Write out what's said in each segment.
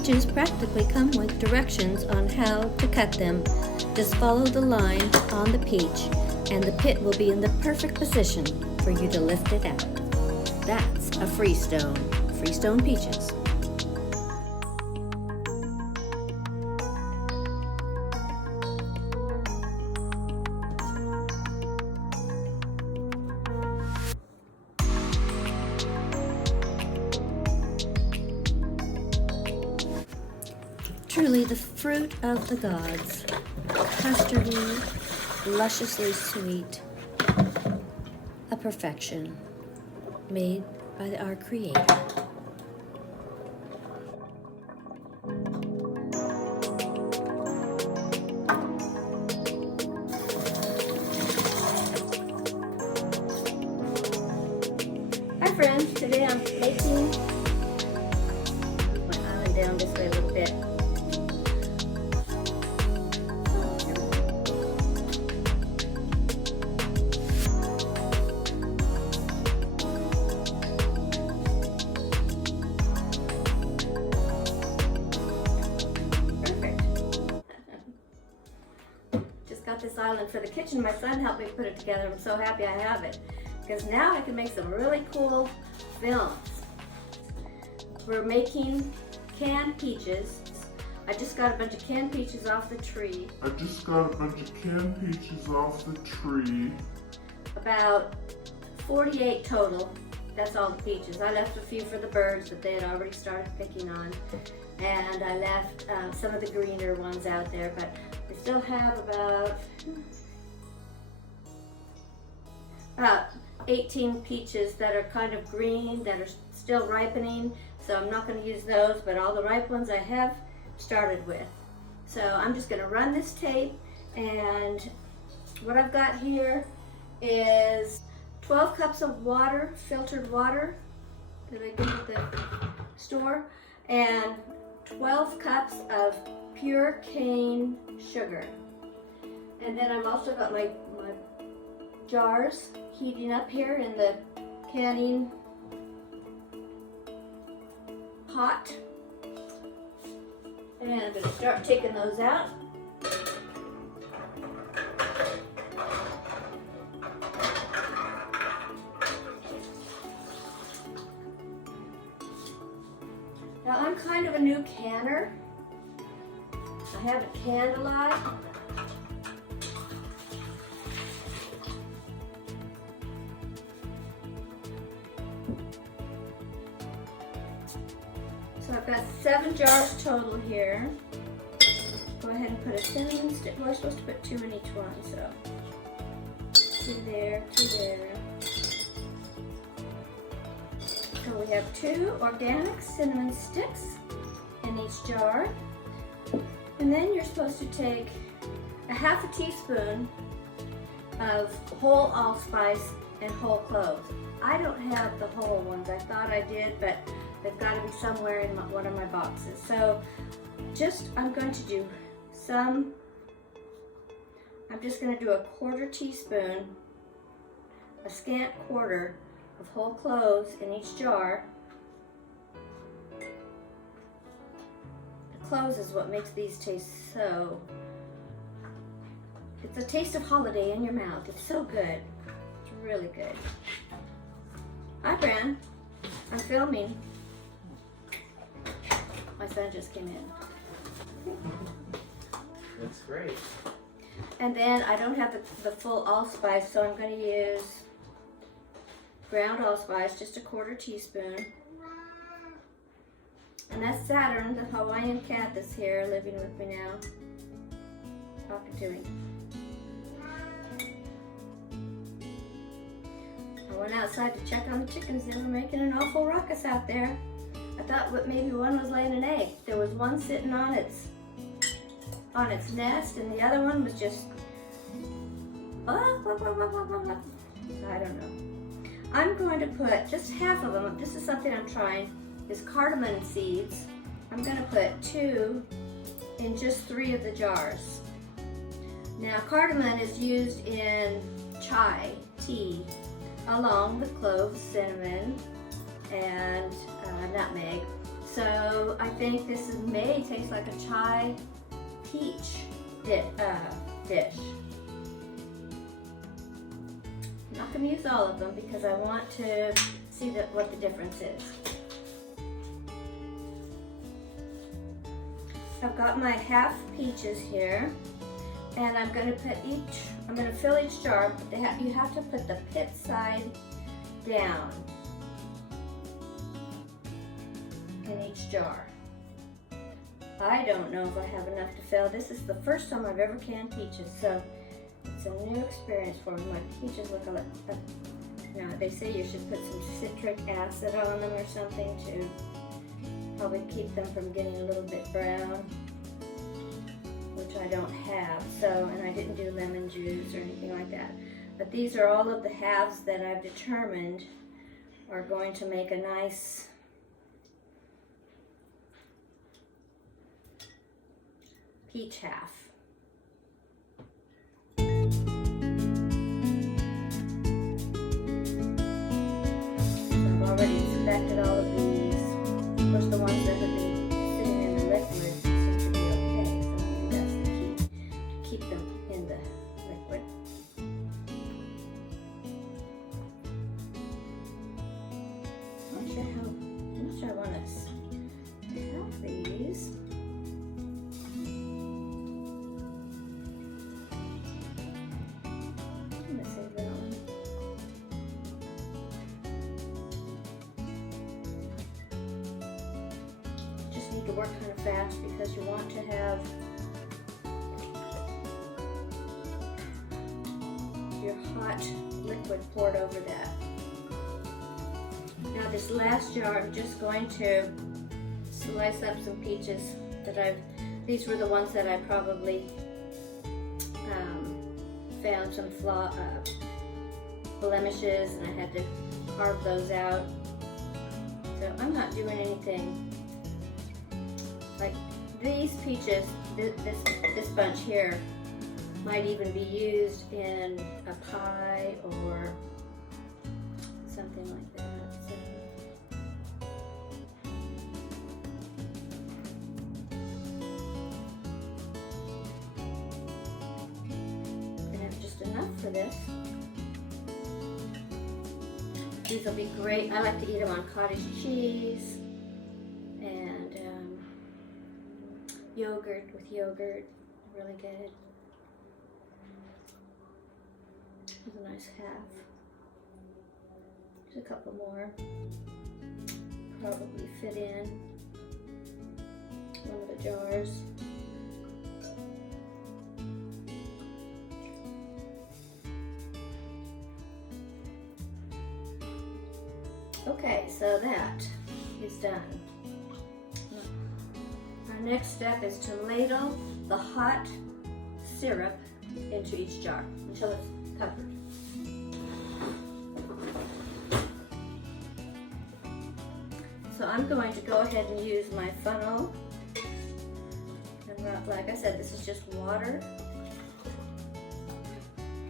peaches practically come with directions on how to cut them. Just follow the line on the peach and the pit will be in the perfect position for you to lift it out. That's a freestone peaches. Truly the fruit of the gods, custardy, lusciously sweet, a perfection made by our Creator. Hi friends, today I'm making my island down this way a little bit. This island for the kitchen. My son helped me put it together. I'm so happy I have it because now I can make some really cool films. We're making canned peaches. I just got a bunch of canned peaches off the tree. About 48 total. That's all the peaches. I left a few for the birds that they had already started picking on, and I left some of the greener ones out there, but we still have about 18 peaches that are kind of green, that are still ripening, so I'm not going to use those, but all the ripe ones I have started with. So I'm just going to run this tape, and what I've got here is 12 cups of water, filtered water that I get at the store, and 12 cups of pure cane sugar. And then I've also got my jars heating up here in the canning pot. And I'm going to start taking those out. Now I'm kind of a new canner. I haven't canned a lot. So I've got 7 jars total here. Go ahead and put a cinnamon stick. Well, I'm supposed to put 2 in each one, so 2 there, 2 there. So we have 2 organic cinnamon sticks in each jar. And then you're supposed to take a half a teaspoon of whole allspice and whole cloves. I don't have the whole ones. I thought I did, but they've got to be somewhere in one of my boxes. So I'm going to do I'm just going to do a 1/4 teaspoon, a scant quarter of whole cloves in each jar. The cloves is what makes these taste so, it's a taste of holiday in your mouth. It's so good. It's really good. Hi, Gran. I'm filming. My son just came in. That's great. And then I don't have the full allspice, so I'm going to use ground allspice, just a 1/4 teaspoon. And that's Saturn, the Hawaiian cat that's here living with me now, talking to me. I went outside to check on the chickens. They were making an awful ruckus out there. I thought maybe one was laying an egg. There was one sitting on its nest, and the other one was just, I don't know. I'm going to put just half of them. This is something I'm trying, is cardamom seeds. I'm going to put 2 in just 3 of the jars. Now cardamom is used in chai tea along with cloves, cinnamon, and nutmeg. So I think this may taste like a chai peach dish. I'm not going to use all of them because I want to see what the difference is. I've got my half peaches here, and I'm going to fill each jar. You have to put the pit side down in each jar. I don't know if I have enough to fill. This is the first time I've ever canned peaches, so it's a new experience for me. My peaches look like, they say you should put some citric acid on them or something to probably keep them from getting a little bit brown, which I don't have. So, and I didn't do lemon juice or anything like that. But these are all of the halves that I've determined are going to make a nice peach half. I've already inspected all of these. Of course, the ones that have been sitting in the liquid seem to be okay, so maybe that's the key, to keep them in the liquid. I'm not sure how much I want to have these. I'm going to save that one. Need to work kind of fast because you want to have your hot liquid poured over that. Now this last jar, I'm just going to slice up some peaches that these were the ones that I probably found some blemishes, and I had to carve those out. So I'm not doing anything. Like these peaches, this bunch here might even be used in a pie or something like that. So, I have just enough for this. These will be great. I like to eat them on cottage cheese. Yogurt, really good. There's a nice half. There's a couple more. Probably fit in one of the jars. Okay, so that is done. Next step is to ladle the hot syrup into each jar until it's covered. So I'm going to go ahead and use my funnel. And like I said, this is just water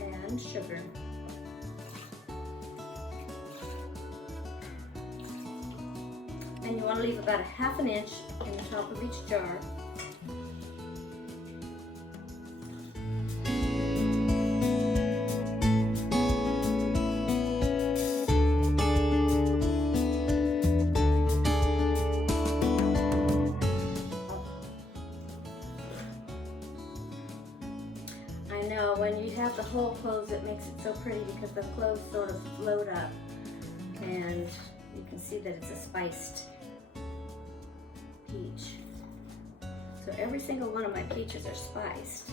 and sugar. And you want to leave about a ½ inch in the top of each jar. I know when you have the whole cloves, it makes it so pretty because the cloves sort of float up, and you can see that it's a spiced peach. So every single one of my peaches are spiced.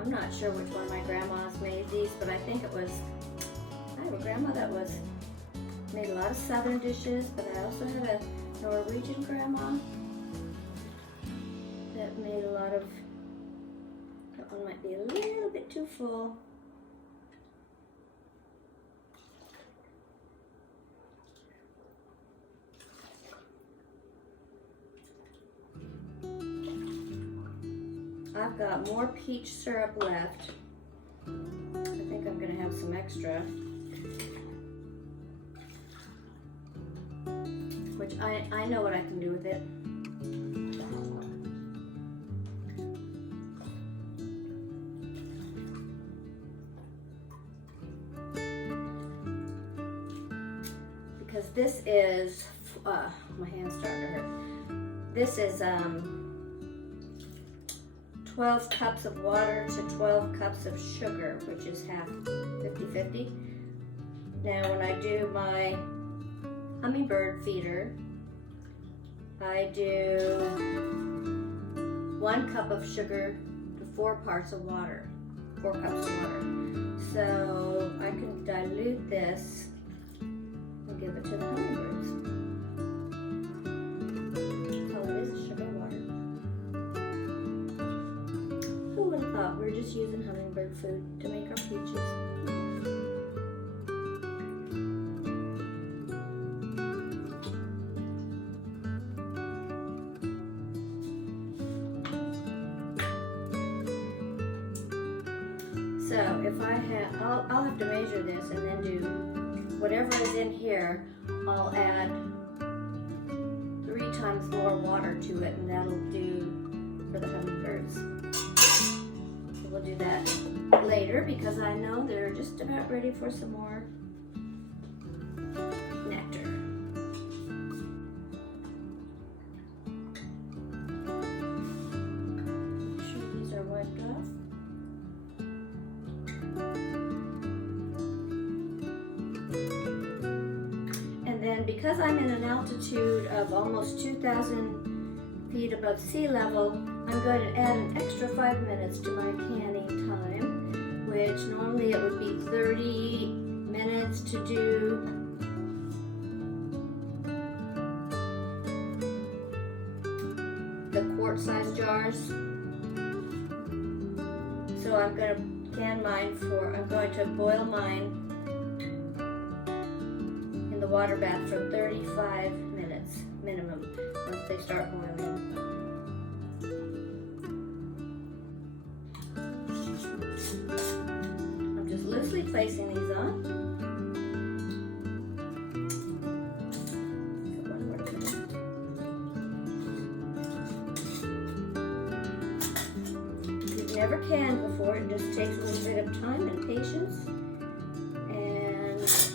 I'm not sure which one of my grandmas made these, but I think it was, I have a grandma that made a lot of southern dishes, but I also had a Norwegian grandma that made a lot of, that one might be a little bit too full. I've got more peach syrup left. I think I'm going to have some extra. which I know what I can do with it. Because this is, my hand's starting to hurt. This is 12 cups of water to 12 cups of sugar, which is half, 50-50. Now when I do my hummingbird feeder, I do 1 cup of sugar to 4 parts of water, 4 cups of water. So I can dilute this and give it to the hummingbirds. All it is sugar water. Who would have thought we're just using hummingbird food to make our peaches? So if I have, I'll have to measure this and then do whatever is in here. I'll add 3 times more water to it, and that'll do for the hummingbirds. So we'll do that later because I know they're just about ready for some more nectar. Make sure these are wiped off. Because I'm in an altitude of almost 2,000 feet above sea level, I'm going to add an extra 5 minutes to my canning time, which normally it would be 30 minutes to do the quart-sized jars. So I'm going to can mine for, I'm going to boil mine the water bath for 35 minutes minimum once they start boiling. I'm just loosely placing these on. If you've never canned before, it just takes a little bit of time and patience.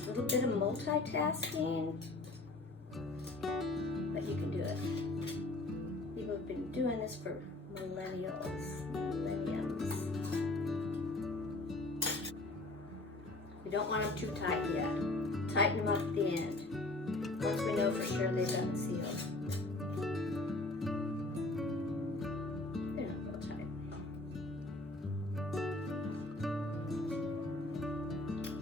A little bit of multitasking, but you can do it. People have been doing this for millenniums. We don't want them too tight yet. Tighten them up at the end. Once we know for sure they've been sealed. They're not real tight.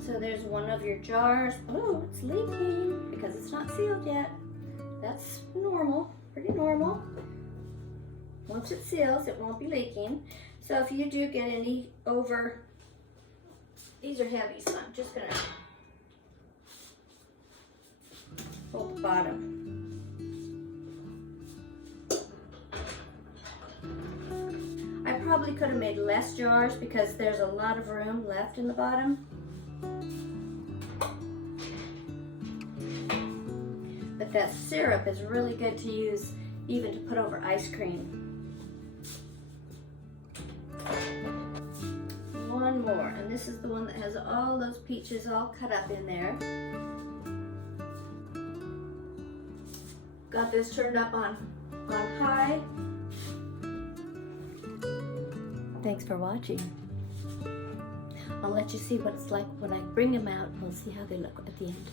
So there's one of your jars. Oh, it's leaking because it's not sealed yet. That's normal, pretty normal. Once it seals, it won't be leaking. So if you do get any over, these are heavy, so I'm just gonna hold the bottom. I probably could have made less jars because there's a lot of room left in the bottom. But that syrup is really good to use even to put over ice cream. One more, and this is the one that has all those peaches all cut up in there. Got this turned up on high. Thanks for watching. I'll let you see what it's like when I bring them out. We'll see how they look at the end.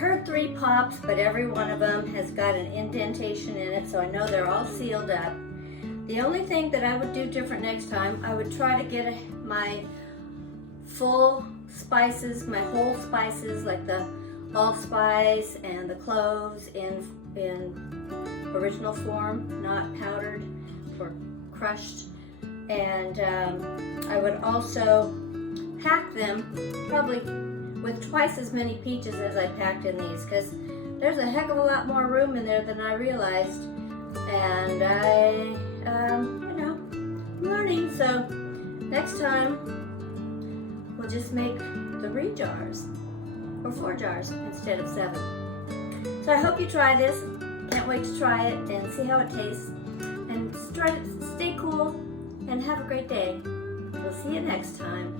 heard 3 pops, but every one of them has got an indentation in it, so I know they're all sealed up. The only thing that I would do different next time, I would try to get my full spices, my whole spices, like the allspice and the cloves in original form, not powdered or crushed. And I would also pack them probably with twice as many peaches as I packed in these, because there's a heck of a lot more room in there than I realized. And you know, I'm learning, so next time we'll just make 3 jars or 4 jars instead of 7. So I hope you try this. Can't wait to try it and see how it tastes. And try to stay cool and have a great day. We'll see you next time.